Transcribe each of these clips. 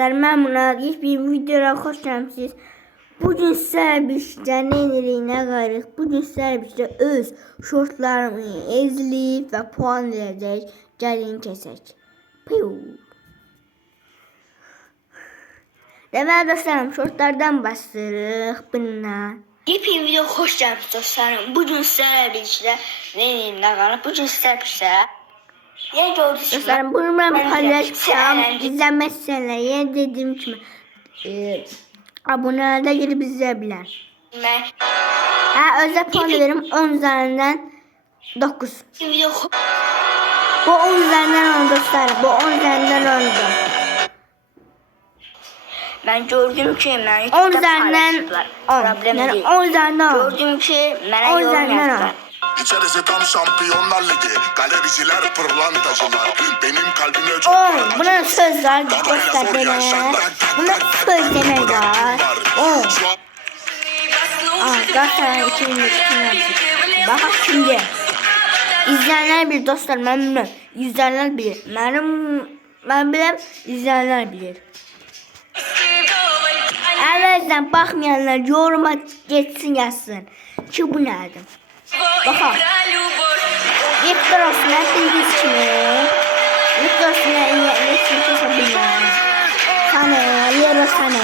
dostlar, mən buna ilk bir videoya xoş gəlmisiniz. Bugün sizə bir nə edirik, nə qarıq. Bugün sizə bir öz şortlarımı ezləyib və puan verəcək. Gəlin keçək. Deməli dostlarım, şortlardan başlayırıq bununla. İlk bir video xoş gəlmisiniz dostlarım. Bugün sizə bir nə edirik, nə qarıq. Bugün sizə bir yeni gördüğünüz dostlarım, bunu ben paylaşacağım. İzlemezseniz yeni dediğim kimi abonelerde girip izleyebilir. Özel puan veririm 10 üzerinden 9. Bu 10 üzerinden 10 dostlarım. Bu 10 üzerinden 10'du. Ben gördüm ki 10 üzerinden 10. Yani 10 üzerinden 10. Gördüm ki 10 üzerinden 10. İçerisi tam Şampiyonlar Ligi. Galericiler, pırlantacılar. Benim kalbime çok parlak. Buna söz var. Göster beni. Buna söz demek var. Galatasaray 2023 Bak şimdi. İzleyenler bilir dostlar. Ben izleyenler bilir. Ben bilem, izleyenler bilir. Evvelden bakmayanlar yoruma geçsin yazsın. Ki bu nerede? Bakalım. Victor Osimhen bildiğiniz kimi. Victor Osimhen nesini kesebilir. Sane, Leroy Sane.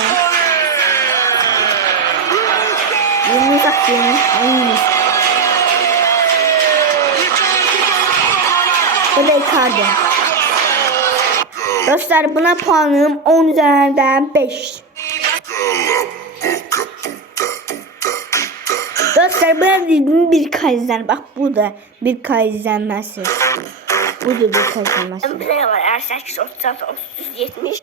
Yunus Akgün. Bu da Icardi. Dostlar buna puanım 10 üzerinden 5. Dostlar buna dediğim bir kayızlar. Bak bu da bir kayızlanması. Bu da bir kayızlanması. Bir ne var? R8 36 30 70.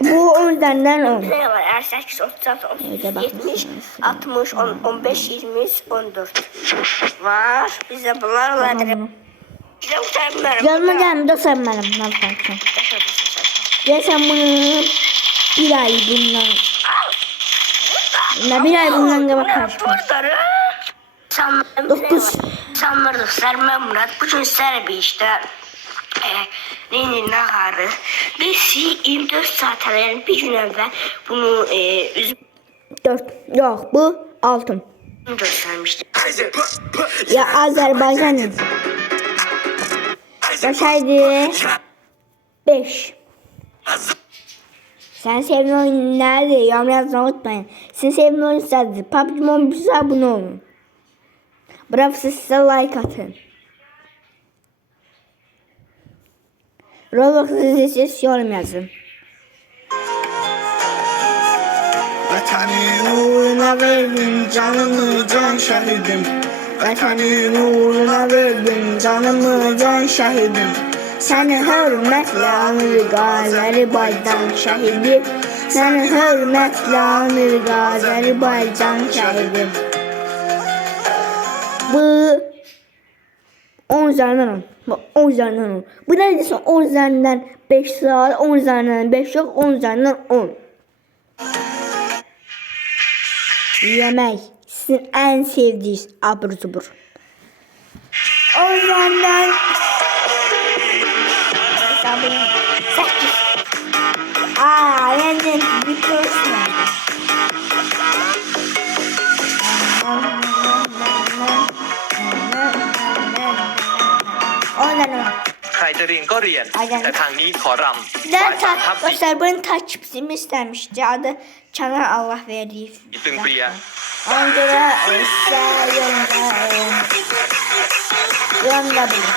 Bu 10 üzerinden 10. Bir ne var? R8 36 30 70 60 15 20 14. Var. Bize bunlar vardır. Yazma gelme dostlar benim. Ne yapacaksın? Ya sen bunu bir ay bundan. Bir ay bundan gaba karşı. 9. Sanmır dostlar, ben Murat. Bugün sizlerle bir işte ne karı. Biz 24 saatlerin bir gün evvel bunu 4. Yok bu 6. Göstermiştim. Ya Azerbaycan'ın. Yaşaydı 5. Sen sevdiğin oyun nerede? Yorum yazmayı unutmayın. Sen sevdiğin oyun sadece PUBG Mobile'e abone olun. Bravo, size like atın. Roblox izleyeceğiz, yorum yazın. Vatanın uğruna verdim canımı can şahidim. Vatanın uğruna verdim canımı can şahidim. Seni hürmetle anır Azerbaycan şahidim. Seni hürmetle anır Azerbaycan şahidim. Bu 10 üzerinden 10. Bu 10 üzerinden 10. Bu neredeyse 10 üzerinden 5 saat, 10 üzerinden 5 yok, 10 üzerinden 10. Yemek. Sizin en sevdiğiniz abur cubur. 10 üzerinden 8. Yendim. Victor Osimhen. Kayderinก็เรียนแต่ทางนี้ขอรำ Dostlar bunun takipçimi istemişti. Adı Çanar Allah verdi. ตึงเปรีย Ona göre yorumda bulun.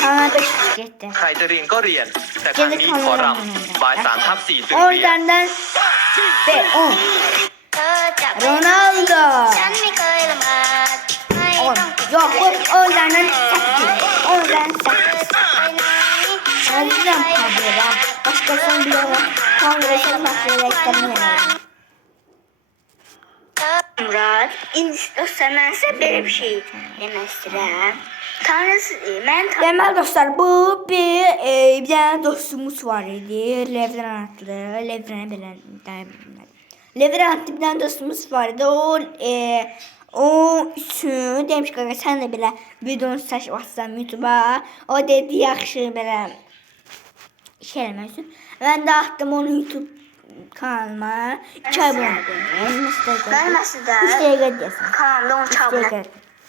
Çanar 5 gitti. ใครจะเรียนก็เรียนแต่ทางนี้ขอรำบ่าย3/4ตึง O เปรีย yüzden ve 10. Ronaldo. 10. Yok bu o yüzden 8. O yüzden 8. Azizem kabloda. Başkasını bile var. Kongresel mahkemede istemiyorum. Murat, istiyorsan size böyle bir şey demek istedim. Tanrısı, Deməli dostlar, bu bir tane dostumuz var idi. Levren adlı. Levren adlı bir tane dostumuz var idi. O üçün demiş ki, sən də belə videonu saç atsan YouTube'a. O dedi, yaxşı belə şey eləmək üçün. Ben de attım onu YouTube kanalıma. 2 ay abone oldum. Ben aslında 3 dəqiqə desin. kanalımda 13 abone dəqiqə.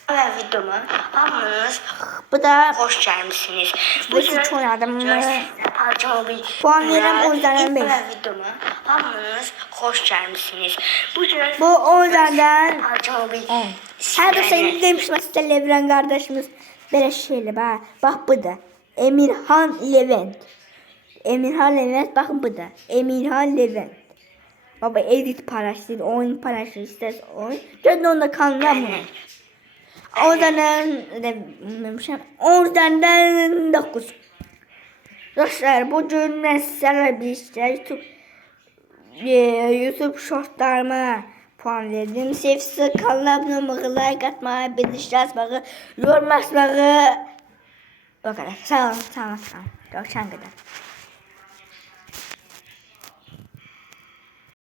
ve videomu hamınız Bu da hoş gelmişsiniz. bu üç oynadım. Parçalı Puan veririm, 10 üzerinden 5. videomu hamınız hoş gelmişsiniz. Bugün Bu 10 üzerinden parçalı bir 10. Her de senin demiştim size Levren kardeşimiz. Böyle şeyle bak. Bak bu da. Emirhan Levent. Emirhan Levent bakın bu da. Emirhan Levent. Baba edit paylaştır, oyun paylaştır, istersen oyun. Gördün onda kanalına mı? Oradan demişim. Oradan 9. Dostlar bugün ben sizlerle birlikte YouTube shortlarıma puan verdim. Sevgisi kanala abone olmayı, like atmayı, bildirim açmayı, yorum yazmayı. O kadar. Sağ olun, sağ olun, sağ olun. Görüşene kadar.